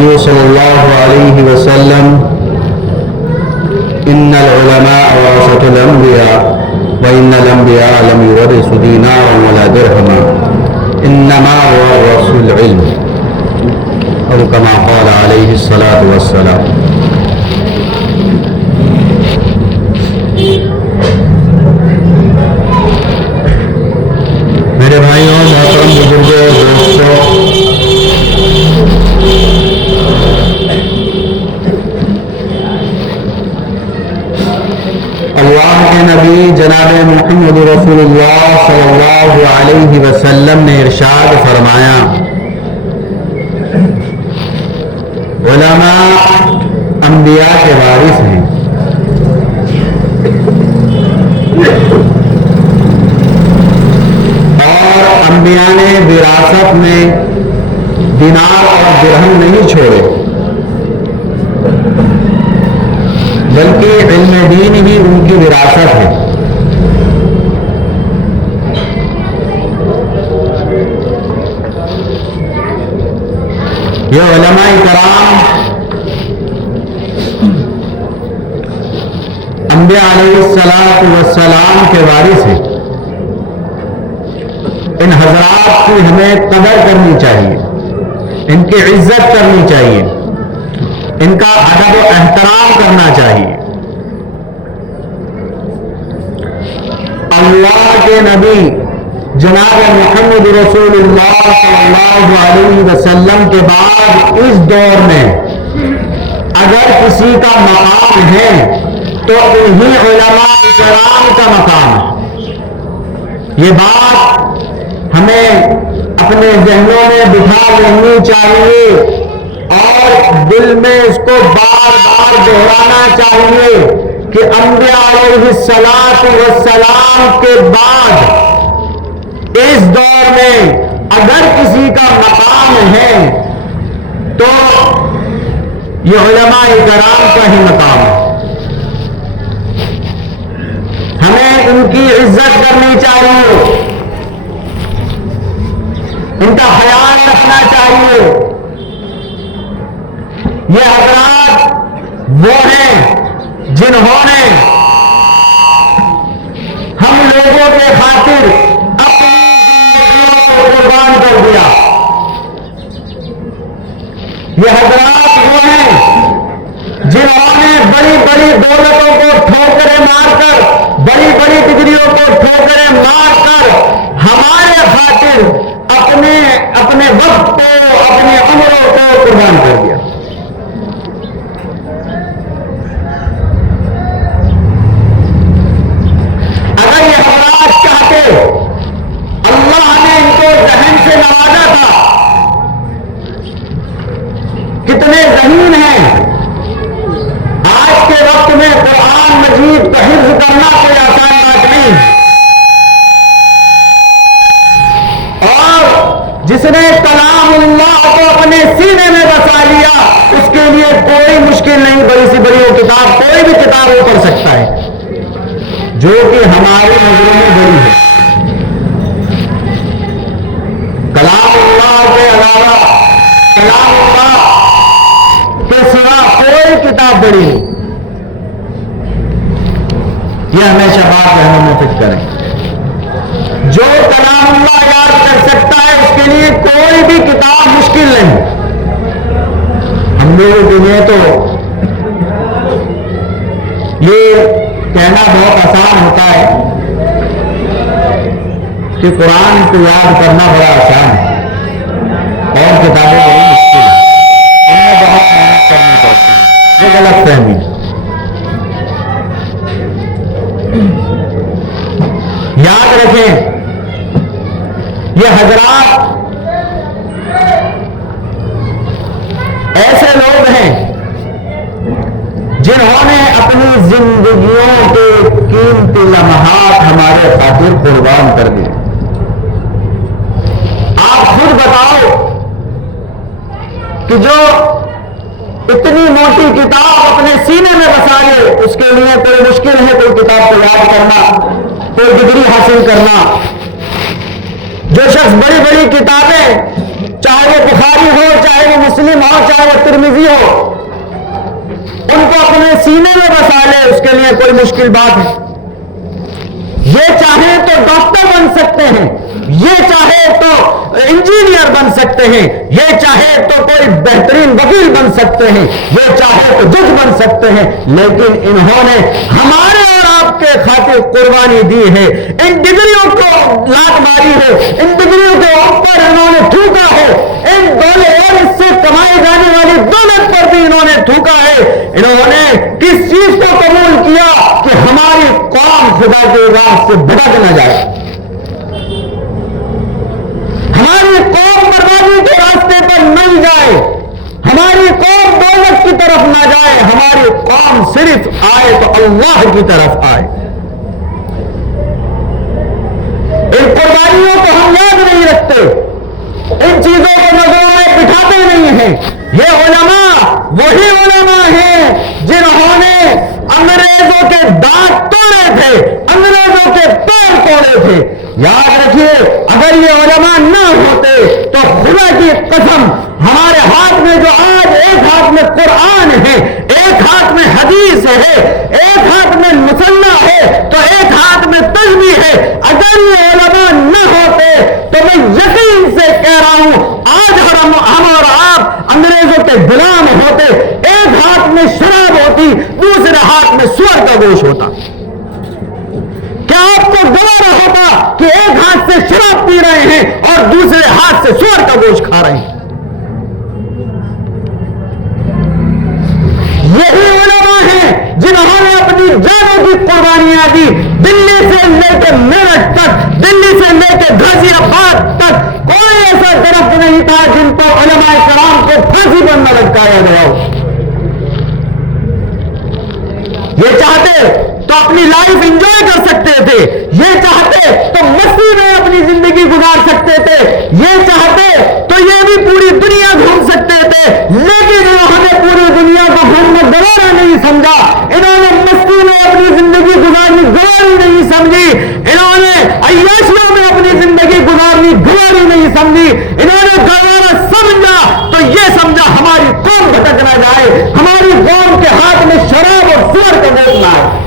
النبي صلى الله عليه وسلم إن العلماء ورثة الأنبياء وإن الأنبياء لم يورثوا دينارا ولا درهما إنما ورثوا العلم أو كما قال عليه الصلاة والسلام. میرے بھائیوں، محترم بزرگوں، دوستوں، اللہ کے نبی جناب محمد رسول اللہ صلی اللہ علیہ وسلم نے ارشاد فرمایا، علماء انبیاء کے وارث ہیں. اور انبیاء نے وراثت میں دینار اور درہم نہیں چھوڑے، بلکہ علم دین ہی ان کی وراثت ہے. یہ علماء کرام انبیاء علیہ السلام کے وارث ہیں. ان حضرات کی ہمیں قدر کرنی چاہیے، ان کی عزت کرنی چاہیے، ان کا ادب و احترام کرنا چاہیے. اللہ کے نبی جناب محمد رسول اللہ صلی اللہ علیہ وسلم کے بعد اس دور میں اگر کسی کا مقام ہے تو انہی علماء کرام کا مقام ہے. یہ بات ہمیں اپنے ذہنوں میں بٹھا لینی چاہیے اور دل میں اس کو بار بار دہرانا چاہیے کہ انبیاء علیہ السلام کے بعد اس دور میں اگر کسی کا مقام ہے تو یہ علماء کرام کا ہی مقام ہے. ہمیں ان کی عزت کرنی چاہیے، ان کا خیال رکھنا چاہیے. یہ حضرات وہ ہیں جنہوں نے ہم لوگوں کے خاطر اپنی زندگیوں کو قربان کر دیا. یہ حضرات وہ ہیں جنہوں نے بڑی بڑی دولتوں کو ٹھوکریں مار کر، بڑی بڑی ڈگریوں کو ٹھوکریں مار کر ہمارے خاطر اپنے وقت کو، اپنی عمروں کو قربان کر دیا. اگر یہ حضرات چاہتے، اللہ نے ان کو ذہن سے نوازا تھا، کتنے ذہین ہیں. آج کے وقت میں قرآن مجید کا حفظ کرنا کوئی آسان بات نہیں. جس نے کلام اللہ کو اپنے سینے میں بسا لیا اس کے لیے کوئی مشکل نہیں. بڑی سی بڑی وہ کتاب، کوئی بھی کتاب وہ پڑھ سکتا ہے جو کہ ہماری نظروں میں بڑی ہے. کلام اللہ کے علاوہ، کلام اللہ کے سوا کوئی کتاب بڑی نہیں. یہ ہمیشہ بات ذہنوں میں فکر کریں. جو کلام اللہ یاد کر سکتا ہے اس کے لیے کوئی بھی کتاب مشکل نہیں. ہم لوگوں کے لیے تو یہ کہنا بہت آسان ہوتا ہے کہ قرآن کو یاد کرنا بڑا آسان ہے اور کتابیں بڑی مشکل ہیں، ان میں بہت محنت کرنی پڑتی ہے. یہ غلط فہمی. یاد رکھیں، یہ حضرات ایسے لوگ ہیں جنہوں نے اپنی زندگیوں کے قیمتی لمحات ہمارے خاطر قربان کر دیے. آپ خود بتاؤ کہ جو اتنی موٹی کتاب اپنے سینے میں بسا لے اس کے لیے کوئی مشکل ہے کوئی کتاب کو یاد کرنا، کوئی ڈگری حاصل کرنا. جو شخص بڑی بڑی کتابیں، چاہے وہ بخاری ہو، چاہے وہ مسلم مسلم ہو چاہے وہ ترمذی ہو، ان کو اپنے سینے میں بسا لے، اس کے لیے کوئی مشکل بات ہے؟ یہ چاہے تو ڈاکٹر بن سکتے ہیں، یہ چاہے تو انجینئر بن سکتے ہیں، یہ چاہے تو کوئی بہترین وکیل بن سکتے ہیں، یہ چاہے تو جج بن سکتے ہیں، لیکن انہوں نے ہمارے اور آپ کے خاطر قربانی دی ہے۔ ان ڈگریوں کو لات ماری ہے، ان ڈگریوں کے اوپر انہوں نے تھوکا ہے، ان دولت اور اس سے کمائی جانے والی دولت پر بھی انہوں نے تھوکا ہے۔ انہوں نے کس چیز کو قبول کیا کہ ہماری قوم خدا کے راہ سے بھٹک نہ جائے، ہماری قوم بربادی کے راستے پر نہ جائے، ہماری قوم دولت کی طرف نہ جائے، ہماری قوم صرف آئے تو اللہ کی طرف آئے۔ ان قربانیوں کو ہم یاد نہیں رکھتے، ان چیزوں کو نظروں میں بٹھاتے نہیں ہیں۔ یہ علماء وہی علماء ہیں جنہوں نے انگریزوں کے دانت توڑے تھے، انگریزوں کے پیر توڑے تھے۔ یاد رکھیے، اگر یہ علماء نہ ہوتے تو خدا کی قسم ہمارے ہاتھ میں جو آج ایک ہاتھ میں قرآن ہے، ایک ہاتھ میں حدیث ہے، ایک ہاتھ میں مسلح ہے تو ایک ہاتھ میں تسبیح ہے، اگر یہ علماء نہ ہوتے تو میں یقین سے کہہ رہا ہوں آج ہم اور آپ انگریزوں کے غلام ہوتے۔ ایک ہاتھ میں شراب ہوتی، دوسرے ہاتھ میں سور کا گوشت ہوتا۔ کیا آپ کو گوارا ہوتا کہ ایک ہاتھ سے شراب پی رہے ہیں اور دوسرے ہاتھ سے سور کا گوشت کھا رہے ہیں؟ یہی علماء ہیں جنہوں نے اپنی جانوں کی قربانیاں دی۔ دلی سے لے کے میرٹھ تک، دلی سے لے کے غازی آباد تک کوئی ایسا درخت نہیں تھا جن پر علماء کرام کو پھانسی پر نہ لٹکایا گیا ہو۔ یہ چاہتے تو اپنی لائف انجوائے کر سکتے تھے، یہ چاہتے تو مستی میں اپنی زندگی گزار سکتے تھے، یہ چاہتے تو یہ بھی پوری دنیا گھوم سکتے تھے، لیکن انہوں نے پوری دنیا کو گھومنا گوارا نہیں سمجھا، انہوں نے مستی میں اپنی زندگی گزارنی گواری نہیں سمجھی، انہوں نے عیاشیوں میں اپنی زندگی گزارنی گواری نہیں سمجھی، انہوں نے گوارا سمجھا تو یہ سمجھا ہماری قوم بھٹک نہ جائے، ہماری قوم کے ہاتھ میں شراب اور سور کا گوشت نہ آئے۔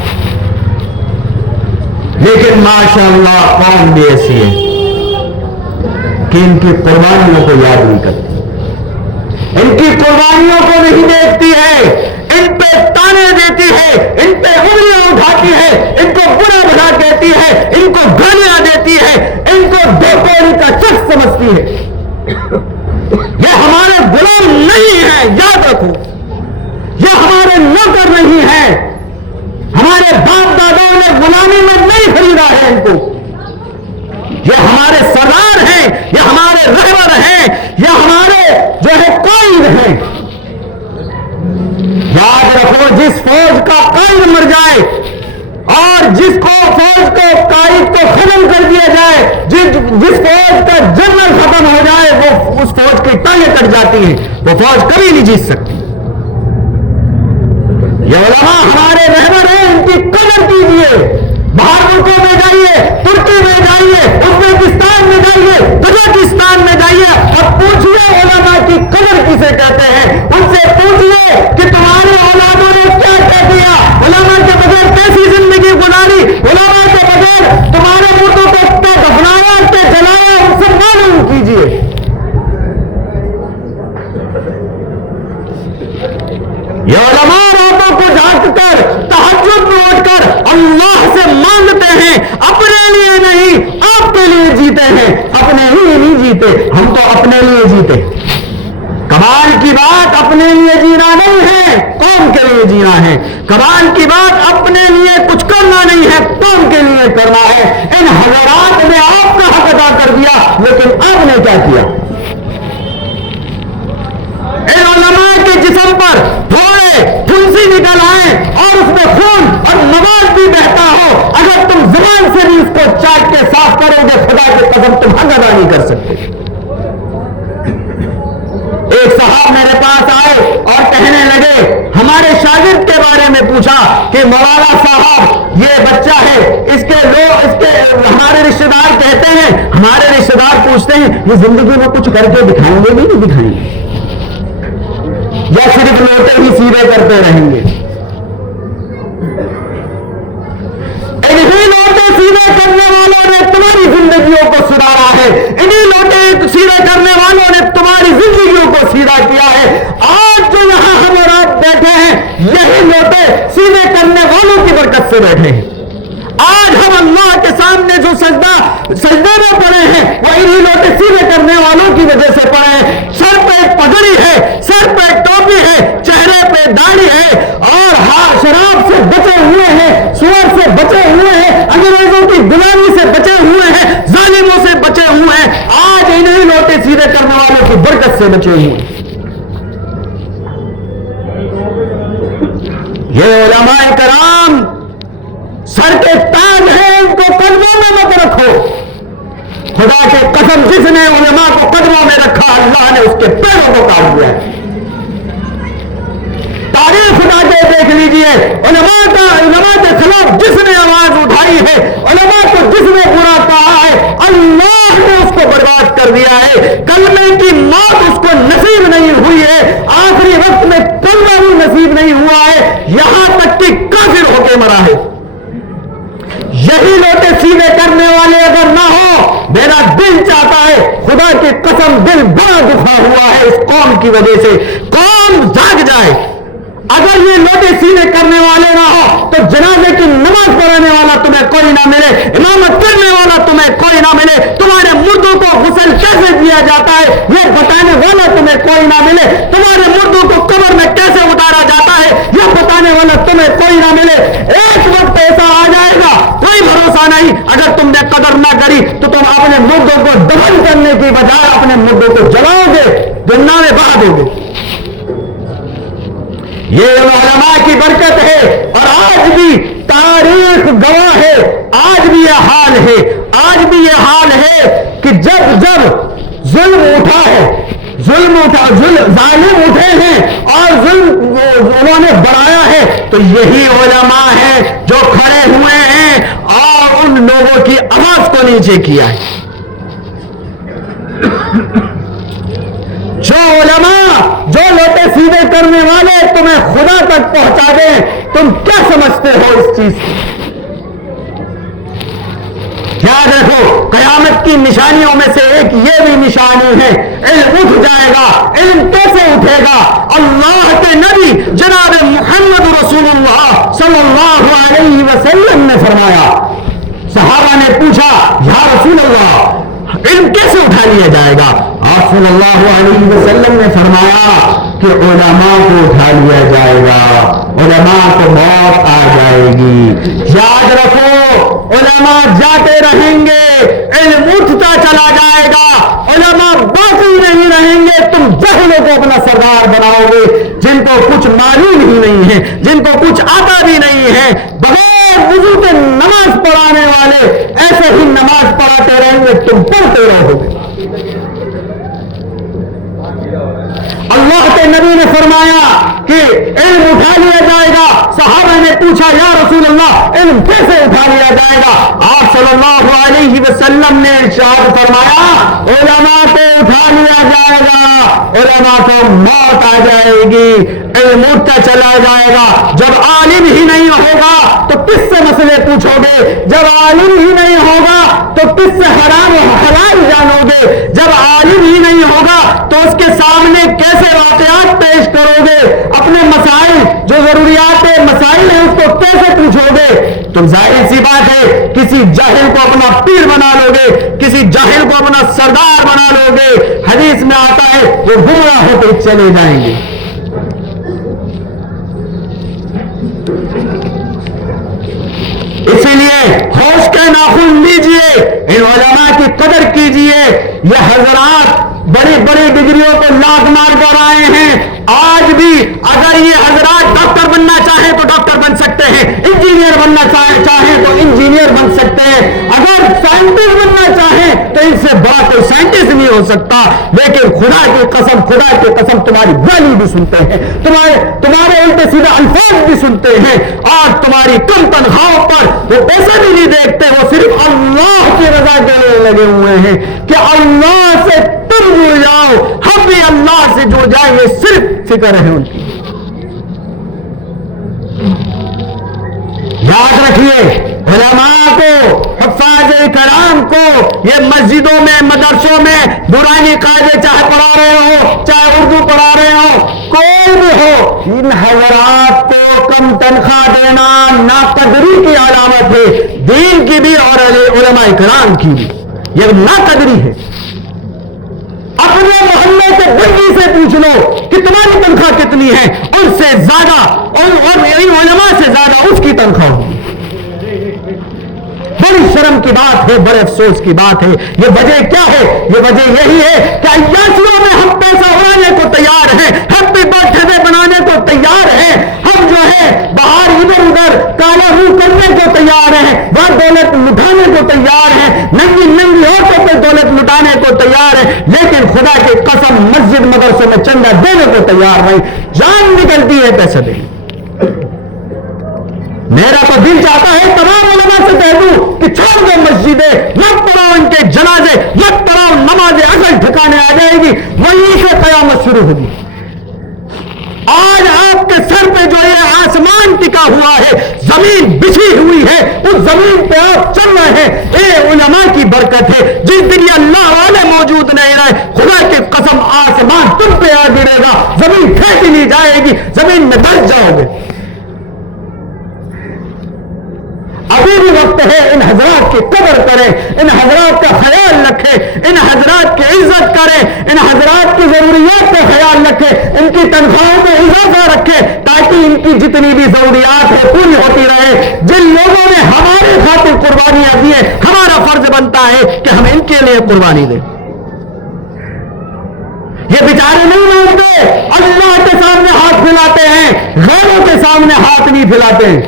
لیکن ماشاءاللہ قوم بھی ایسی ہے کہ ان کی قربانیوں کو یاد نہیں کرتی، ان کی قربانیوں کو نہیں دیکھتی ہے، ان پہ تانے دیتی ہے، ان پہ انگلیاں اٹھاتی ہے، ان کو برا بھلا کہتی ہے، ان کو گالیاں دیتی ہے، ان کو دوپہری کا شخص سمجھتی ہے۔ یہ ہمارے غلام نہیں ہے، یاد رکھو، یہ ہمارے نوکر نہیں ہے، ہمارے باپ داداؤں نے غلامی میں نہیں خریدا ہے ان کو، یہ ہمارے سردار ہیں، یہ ہمارے رہبر ہیں، یہ ہمارے جو ہے قائد ہیں۔ یاد رکھو، جس فوج کا قائد مر جائے اور جس کو فوج کو قائد کو ختم کر دیا جائے، جس فوج کا جنرل ختم ہو جائے، وہ اس فوج کی ٹانگیں کٹ جاتی ہیں، وہ فوج کبھی نہیں جیت سکتی۔ یہ علماء ہمارے رہبر ہیں، ان کی قدر کیجیے، باہر ملکوں میں جائیے، ترکی میں جائیے، ازبکستان میں جائیے، تاجکستان میں جائیے اور پوچھیے علماء کی قدر کسے کہتے ہیں، ان سے پوچھیے کہ تمہارے اولادوں نے کیا کیا کیا، علماء کے بغیر کیسی زندگی گزاری، علماء کے بغیر تمہارے مردوں کو دفنایا کہ جلایا، ان سے معلوم کیجیے۔ یہ علماء راتوں کو جاگ کر تہجد میں اٹھ کر اللہ سے مانگتے ہیں، اپنے لیے نہیں آپ کے لیے جیتے ہیں، اپنے لیے نہیں جیتے، ہم تو اپنے لیے جیتے۔ کمال کی بات اپنے لیے جینا نہیں ہے، قوم کے لیے جینا ہے۔ کمال کی بات اپنے لیے کچھ کرنا نہیں ہے، قوم کے لیے کرنا ہے۔ ان حضرات نے آپ کا حق ادا کر دیا، لیکن آپ نے کیا کیا؟ ان علماء کے جسم پر تھوڑے پھنسی نکل آئے اور اس میں خون اور مواد بھی بہتا ہو، اگر تم زبان سے بھی اس کو چاٹ کے صاف کرو گے، خدا کی قسم تم حق ادا نہیں کر سکتے۔ ایک صاحب میرے پاس آئے اور کہنے لگے، ہمارے شاگرد کے بارے میں پوچھا کہ مولانا صاحب یہ بچہ ہے، اس کے ہمارے رشتے دار کہتے ہیں، ہمارے رشتے دار پوچھتے ہیں یہ زندگی میں کچھ کر کے دکھائیں گے بھی نہیں دکھائیں گے؟ یا صرف لوٹے ہی سیدھے کرتے رہیں گے؟ انہی لوٹے سیدھے کرنے والوں نے تمہاری زندگیوں کو سدھارا ہے، انہی لوٹے سیدھے کرنے والوں نے تمہاری زندگیوں کو سیدھا کیا ہے۔ آج جو یہاں ہم اور آپ بیٹھے ہیں، یہی لوٹے سیدھے کرنے والوں کی برکت سے بیٹھے ہیں۔ آج ہم اللہ کے سامنے جو سجدے میں پڑے ہیں، وہ انہی لوٹے سیدھے کرنے والوں کی وجہ سے پڑے ہیں۔ سر پہ ایک پگڑی ہے، سر پہ ایک ٹوپی ہے، چہرے پہ داڑھی ہے، اور شراب سے بچے ہوئے ہیں، سور سے بچے ہوئے ہیں، انگریزوں کی غلامی سے بچے ہوئے ہیں، ظالموں سے بچے ہوئے ہیں۔ آج انہی لوٹے سیدھے کرنے والوں کی برکت سے بچے ہوئے ہیں۔ یہ علماء کرام سر کے تاج ہیں، ان کو قدموں میں مت رکھو۔ خدا کے قسم جس نے علماء کو قدموں میں رکھا، اللہ نے اس کے پیروں کو کاٹ دیا ہے۔ تاریخ اٹھا کے دیکھ لیجئے، علماء کے خلاف جس نے آواز اٹھائی ہے، علماء کو جس نے برا کہا ہے، اللہ نے اس کو برباد کر دیا ہے۔ کلمے کی موت اس کو نصیب نہیں ہوئی ہے، آخری وقت میں کلمہ بھی نصیب نہیں ہوا ہے، یہاں تک کہ کافر ہو کے مرا ہے۔ یہی لوٹے سیدھے کرنے والے اگر نہ ہو، میرا دل چاہتا ہے، خدا کی قسم دل بڑا دکھا ہوا ہے اس قوم کی وجہ سے، قوم جاگ جائے۔ اگر یہ لوٹے سیدھے کرنے والے نہ ہو تو جنازے کی نماز پڑھانے والا تمہیں کوئی نہ ملے، امامت کرنے والا تمہیں کوئی نہ ملے، تمہارے مردوں کو غسل کیسے دیا جاتا ہے یہ بتانے والا تمہیں کوئی نہ ملے، تمہارے مردوں کو قبر میں کیسے اتارا جاتا ہے یہ بتانے والا تمہیں کوئی نہ ملے۔ ایک وقت ایسا آ جائے گا، کوئی بھروسہ نہیں، اگر تم نے قدر نہ کری تو تم اپنے مردوں کو دفن کرنے کی بجائے اپنے مردوں کو جلاؤ گے، دنیا میں بہا دو گے۔ یہ علماء کی برکت ہے، اور آج بھی تاریخ گواہ ہے، آج بھی یہ حال ہے، آج بھی یہ حال ہے کہ جب ظلم اٹھا ہے، ظالم اٹھے ہیں اور ظلم انہوں نے بڑھایا ہے، تو یہی علماء ہیں جو کھڑے ہوئے ہیں اور ان لوگوں کی آواز کو نیچے کیا ہے۔ جو علماء، جو لوٹے سیدھے کرنے والے تمہیں خدا تک پہنچا دیں، تم کیا سمجھتے ہو اس چیز سے؟ یاد رکھو، قیامت کی نشانیوں میں سے ایک یہ بھی نشانی ہے، علم اٹھ جائے گا۔ علم کیسے اٹھے گا؟ اللہ کے نبی جناب محمد رسول اللہ صلی اللہ علیہ وسلم نے فرمایا، صحابہ نے پوچھا یا رسول اللہ علم کیسے اٹھا لیا جائے گا؟ آپ صلی اللہ علیہ وسلم نے فرمایا کہ علماء کو اٹھا لیا جائے گا، علماء کو موت آ جائے گی۔ یاد رکھو، علماء جاتے رہیں گے، علم اٹھتا چلا جائے گا، علماء باقی نہیں رہیں گے۔ تم جاہلوں کو اپنا سردار بناؤ گے، جن کو کچھ معلوم ہی نہیں ہے، جن کو کچھ آتا بھی نہیں ہے، بغیر وضو کے نماز پڑھانے والے ایسے ہی نماز پڑھاتے رہیں گے، تم پڑھتے رہو گے۔ اللہ کے نبی نے فرمایا کہ علم اٹھا لیا جائے گا۔ صحابہ نے پوچھا یا رسول اللہ علم کیسے اٹھا لیا جائے گا؟ آپ صلی اللہ علیہ وسلم نے ارشاد فرمایا علماء کو اٹھا لیا جائے گا، علماء کو موت آ جائے گی، علم اٹھتا چلا جائے گا۔ جب عالم ہی نہیں ہوگا تو کس سے مسئلے پوچھو گے؟ جب عالم ہی نہیں ہوگا تو کس سے حرام و حلال جانو گے؟ جب عالم ہی نہیں ہوگا تو اس کے سامنے کیسے واقعات پیش کرو گے؟ اپنے مسائل جو ضروریات مسائل ہیں اس کو کیسے پوچھو گے؟ تم ظاہر سی بات ہے کسی جاہل کو اپنا پیر بنا لو گے، کسی جاہل کو اپنا سردار بنا لو گے، حدیث میں آتا ہے وہ گمراہ ہو کے چلے جائیں گے۔ اسی لیے ہوش کے ناخن لیجئے، ان علماء کی قدر کیجئے۔ یہ حضرات بڑی بڑی ڈگریوں کو لات مار کر آئے ہیں، آج بھی اگر یہ حضرات ڈاکٹر بننا چاہیں تو ڈاکٹر بن سکتے ہیں، انجینئر بننا چاہیں تو انجینئر بن سکتے ہیں، اگر سائنٹسٹ بننا چاہیں تو ان سے بڑا کوئی سائنٹسٹ نہیں ہو سکتا۔ لیکن خدا کی قسم تمہاری گالی بھی سنتے ہیں، تمہارے الٹے سیدھے الفاظ بھی سنتے ہیں، اور تمہاری کم تنخواہوں پر وہ پیسے بھی نہیں دیکھتے، وہ صرف اللہ کی رضا کے لیے لگے ہوئے ہیں کہ اللہ سے تم جڑ جاؤ، ہم بھی اللہ سے جڑ جائیں گے، صرف فکر ہے ان کی. یاد رکھیے علماء کو, حفاظ کرام کو, یہ مسجدوں میں مدرسوں میں نورانی قاعدے چاہے پڑھا رہے ہو, چاہے اردو پڑھا رہے ہو, کوئی بھی ہو, ان حضرات کو کم تنخواہ دینا ناقدری کی علامت ہے, دین کی بھی اور علماء کرام کی بھی. یہ ناقدری ہے. اپنے محلے کے بندی سے پوچھ لو کہ تمہاری تنخواہ کتنی ہے, ان سے زیادہ اور علماء سے زیادہ اس کی تنخواہ ہوگی. بڑی شرم کی بات ہے, بڑے افسوس کی بات ہے. یہ وجہ کیا ہے؟ یہ وجہ یہی ہے کہ عیاشیوں میں ہم پیسہ اڑانے کو تیار ہیں, ہیپی برتھ ڈے بنانے کو تیار ہیں, ہم جو ہے باہر ادھر ادھر کالا منہ کرنے کو تیار ہیں, وہ دولت لٹانے کو تیار ہیں, ننگی ننگی عورتوں پہ دولت لٹانے کو تیار ہیں, لیکن خدا کی قسم مسجد مدرسوں میں چندہ دینے کو تیار نہیں. جان نکلتی ہے پیسہ دینے. میرا تو دل چاہتا ہے تمام علماء سے کہہ دوں کہ چھوڑ دو مسجدیں, مت پڑھاؤ ان کے جنازے, مت پڑھاؤ نماز اصل ٹھکانے آ جائے گی, وہیں سے قیامت شروع ہوگی. آج آپ کے سر پہ جو یہ آسمان ٹکا ہوا ہے, زمین بچھی ہوئی ہے, اس زمین پہ آپ چل رہے ہیں, یہ علماء کی برکت ہے. جس دن یہ اللہ والے موجود نہیں رہے, خدا کی قسم آسمان تم پہ آ گرے گا, زمین پھینک لی جائے گی, زمین میں دب جاؤ گے. ابھی بھی وقت ہے, ان حضرات کی قدر کریں, ان حضرات کا خیال رکھیں, ان حضرات کی عزت کریں, ان حضرات کی ضروریات کا خیال رکھیں, ان کی تنخواہوں میں اضافہ رکھیں تاکہ ان کی جتنی بھی ضروریات ہے پوری ہوتی رہے. جن لوگوں نے ہمارے خاطر قربانیاں دی ہیں, ہمارا فرض بنتا ہے کہ ہم ان کے لیے قربانی دیں. یہ بیچارے نہیں مانتے, اللہ کے سامنے ہاتھ پھیلاتے ہیں, غیروں کے سامنے ہاتھ نہیں پھیلاتے ہیں.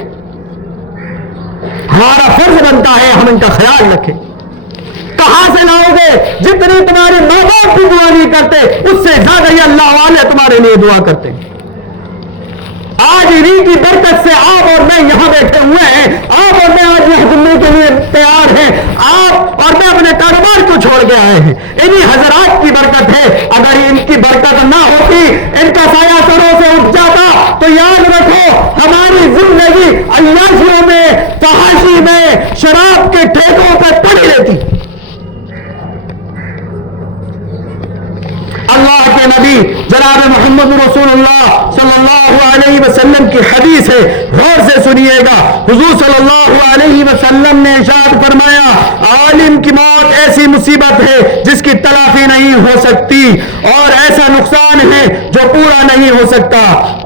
ہمارا فرض بنتا ہے ہم ان کا خیال رکھیں. کہاں سے لاؤ گے؟ جتنی تمہارے ماں باپ کی دعا نہیں کرتے, اس سے زیادہ یہ اللہ والے تمہارے لیے دعا کرتے ہیں. آج انہی کی برکت سے آپ اور میں یہاں بیٹھے ہوئے ہیں, آپ اور میں آج یہاں سننے کے لیے تیار ہیں, آپ اور میں اپنے کاروبار کو چھوڑ کے آئے ہیں. انہی حضرات کی برکت ہے. اگر ان کی برکت نہ ہوتی, ان کا سایہ سروں سے اٹھ جاتا, تو یاد رکھو ہماری زندگی عیاشیوں میں, فحاشی میں, شراب کے ٹھیکوں پہ پڑی رہتی. اللہ کے نبی جناب محمد رسول اللہ صلی اللہ علیہ وسلم کی حدیث ہے, غور سے سنیے گا. حضور صلی اللہ علیہ وسلم نے ارشاد فرمایا, عالم کی موت ایسی مصیبت ہے جس کی تلافی نہیں ہو سکتی, اور ایسا نقصان ہے جو پورا نہیں ہو سکتا,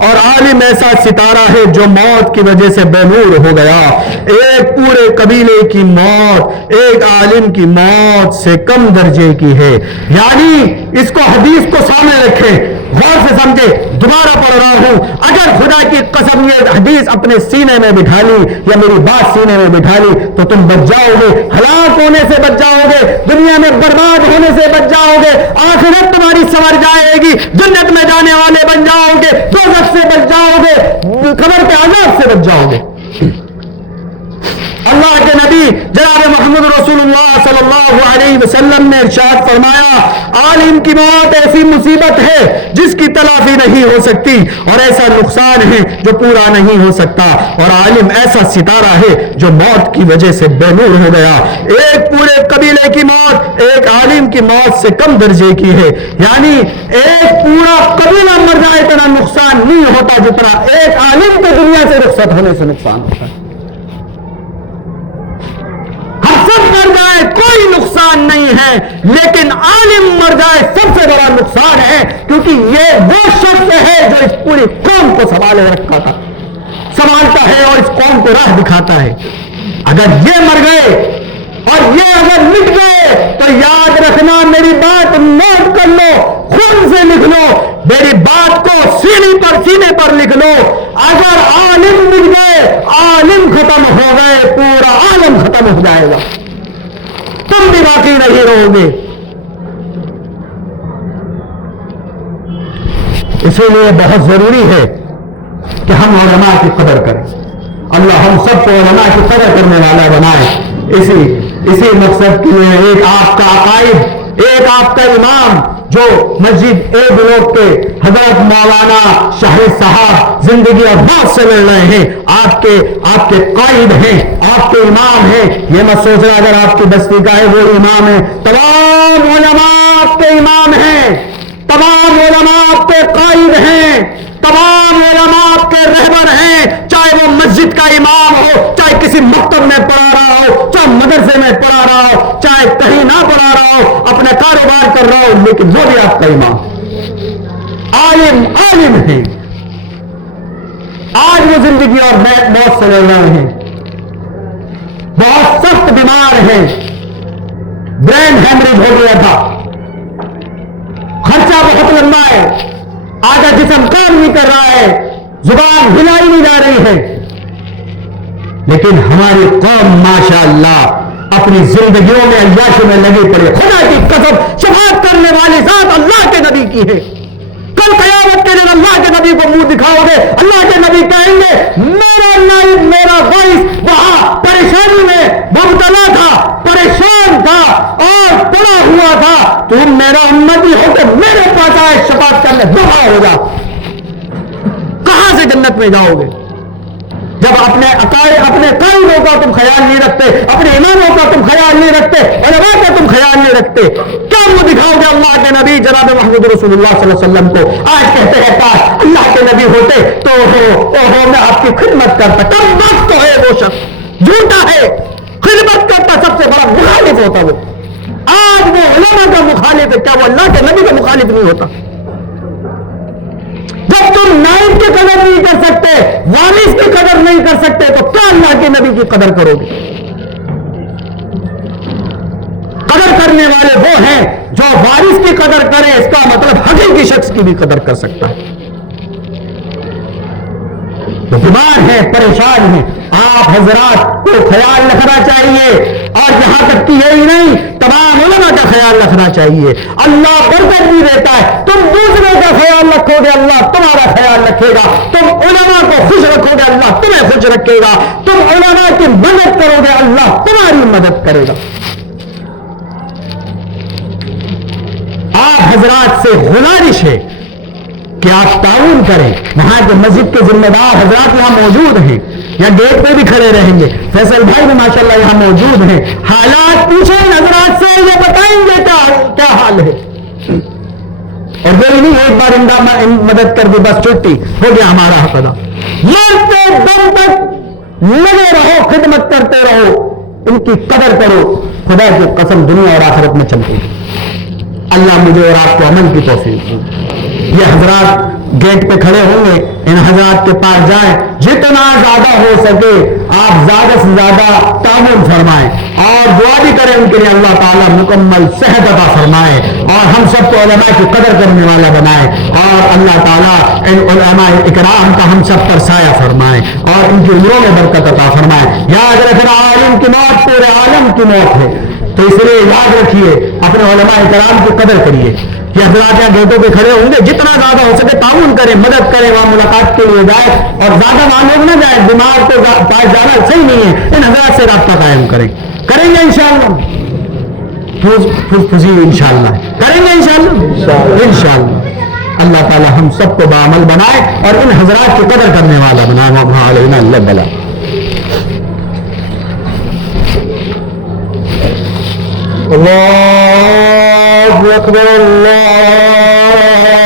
اور عالم ایسا ستارہ ہے جو موت کی وجہ سے بے نور ہو گیا. ایک پورے قبیلے کی موت ایک عالم کی موت سے کم درجے کی ہے. یعنی اس کو حدیث کو سامنے رکھیں, غور سے سمجھے. دوبارہ پڑھ رہا ہوں, اگر خدا کی قسم یہ حدیث اپنے سینے میں بٹھا لی یا میری بات سینے میں بٹھا لی تو تم بچ جاؤ گے, ہلاک ہونے سے بچ جاؤ گے, دنیا میں برباد ہونے سے بچ جاؤ گے, آخرت تمہاری سنور جائے گی, جنت میں جانے والے بن جاؤ گے, دوزخ سے بچ جاؤ گے, قبر کے عذاب سے بچ جاؤ گے. اللہ کے نبی جناب محمد رسول اللہ صلی اللہ علیہ وسلم نے ارشاد فرمایا, عالم کی موت ایسی مصیبت ہے جس کی تلافی نہیں ہو سکتی, اور ایسا نقصان ہے جو پورا نہیں ہو سکتا, اور عالم ایسا ستارہ ہے جو موت کی وجہ سے بے نور ہو گیا. ایک پورے قبیلے کی موت ایک عالم کی موت سے کم درجے کی ہے. یعنی ایک پورا قبیلہ مر جائے اتنا نقصان نہیں ہوتا جتنا ایک عالم کے دنیا سے رخصت ہونے سے نقصان ہوتا ہے. سب مر جائے کوئی نقصان نہیں ہے, لیکن عالم مر جائے سب سے بڑا نقصان ہے, کیونکہ یہ وہ شخص ہے جو اس پوری قوم کو سنبھالے رکھا تھا, سنبھالتا ہے اور اس قوم کو راہ دکھاتا ہے. اگر یہ مر گئے اور یہ اگر مٹ گئے تو یاد رکھنا, میری بات نوٹ کر لو, خود سے لکھ لو, میری بات کو سینے پر لکھ لو. اگر عالم مٹ گئے, عالم ختم ہو گئے, پورا عالم ختم ہو جائے گا, تم بھی باقی نہیں رہو گے. اسی لیے بہت ضروری ہے کہ ہم علماء کی قدر کریں. اللہ ہم سب کو علماء کی قدر کرنے والا بنائے. اسی مقصد کے لیے ایک آپ کا عقائد, ایک آپ کا امام جو مسجد اے بلاک کے حضرت مولانا شاہد صاحب زندگی اور موت سے لڑ رہے ہیں، آپ کے قائد ہیں، آپ کے امام ہیں. یہ مت سوچ رہا اگر آپ کی بستی کا ہے وہ امام ہے. تمام علماء آپ کے امام ہیں، تمام علماء آپ کے قائد ہیں، تمام علماء آپ کے رہبر ہیں. چاہے وہ مسجد کا امام ہو، چاہے کسی مکتب میں پڑھا رہا ہو، چاہے مدرسے میں پڑھا رہا ہو، چاہے کہیں نہ پڑھا رہا ہو، اپنا کاروبار کر رہا ہو، لیکن وہ بھی آپ کا امام. عالم ہیں. آج وہ زندگی اور موت سے لڑ رہے ہیں، بہت سخت بیمار ہیں، برین ہیمریج ہو گیا تھا، خرچہ بہت لمبا ہے، آدھا جسم کام نہیں کر رہا ہے، زبان ہلائی نہیں جا رہی ہے. لیکن ہماری قوم ماشاءاللہ اپنی زندگیوں میں عیاشی میں لگی پڑی. خدا کی قسم شفاعت کرنے والی ذات اللہ کے نبی کی ہے. کل قیامت کے دن اللہ کے نبی کو منہ دکھاؤ گے، اللہ کے نبی کہیں گے میرا نائب میرا وائس وہاں پریشانی میں مبتلا تھا، پریشان تھا اور پڑا ہوا تھا، تم میرا امتی ہو کے میرے پاس آئے شفاعت کرنے، دفع ہو جا. کہاں سے جنت میں جاؤ گے جب اپنے قائدوں کا تم خیال نہیں رکھتے، اپنے اماموں کا تم خیال نہیں رکھتے، علماء کا تم خیال نہیں رکھتے؟ کیا منہ دکھاؤ گے اللہ کے نبی جناب محمد رسول اللہ صلی اللہ علیہ وسلم کو؟ آج کہتے ہیں کاش اللہ کے نبی ہوتے تو میں آپ کی خدمت کرتا. کم وقت تو ہے وہ شخص، جھوٹا ہے، خدمت کرتا سب سے بڑا مخالف ہوتا وہ. آج وہ علماء کا مخالف ہے، کیا وہ اللہ کے نبی کا مخالف نہیں ہوتا؟ جب تم نائب کی قدر نہیں کر سکتے، وارث کی قدر نہیں کر سکتے، تو کیا اللہ کے نبی کی قدر کرو گے؟ قدر کرنے والے وہ ہیں جو وارث کی قدر کرے، اس کا مطلب حقیقی شخص کی بھی قدر کر سکتا ہے. تو بیمار ہیں، پریشان ہیں، آپ حضرات کو خیال رکھنا چاہیے. اور یہاں تک کہ یہی نہیں، تمام علماء کا خیال رکھنا چاہیے. اللہ برکت بھی دیتا ہے، تم دوسروں کا خیال رکھو گے اللہ تمہارا خیال رکھے گا. تم علماء کو خوش رکھو گے اللہ تمہیں خوش رکھے گا. تم علماء کی مدد کرو گے اللہ تمہاری مدد کرے گا. آپ حضرات سے گزارش ہے کہ آپ تعاون کریں. وہاں کے مسجد کے ذمہ دار حضرات یہاں موجود ہیں، یا گیٹ پہ بھی کھڑے رہیں گے. فیصل بھائی بھی ماشاءاللہ یہاں موجود ہیں. حالات پوچھیں حضرات سے، یہ بتائیں گے کیا حال ہے. اور وہی نہیں ایک بار مدد کر دی بس چھٹی ہو گیا ہمارا حق ادا. مرتے دم تک لگے رہو، خدمت کرتے رہو، ان کی قدر کرو. خدا کی قسم دنیا اور آخرت میں چلتی. اللہ مجھے اور آپ کو عمل کی توفیق دے. یہ حضرات گیٹ پہ کھڑے ہوں گے، ان حضرات کے پاس جائیں، جتنا زیادہ ہو سکے آپ زیادہ سے زیادہ تعاون فرمائیں اور دعا بھی کریں ان کے لیے اللہ تعالیٰ مکمل صحت عطا فرمائے اور ہم سب کو علماء کی قدر کرنے والا بنائے. اور اللہ تعالیٰ ان علماء اکرام کا ہم سب پر سایہ فرمائے اور ان کی عمروں میں برکت عطا فرمائے. یاد رکھنا عالم کی موت پورے عالم کی موت ہے، تو اس لیے یاد رکھیے اپنے علماء اکرام کی قدر کریے. کہ حضرات یہاں گیٹوں پہ کھڑے ہوں گے، جتنا زیادہ ہو سکے تعاون کریں، مدد کریں، وہاں ملاقات کے لیے جائیں اور زیادہ وہاں لوگ نہ جائیں. بیمار کو پاس جانا صحیح نہیں ہے. ان حضرات سے رابطہ قائم کریں گے انشاءاللہ. انشاءاللہ کریں گے انشاءاللہ. اللہ تعالی ہم سب کو بعمل بنائے اور ان حضرات کی قدر کرنے والا بنائے. اللہ بلا اللہ اکبر اللہ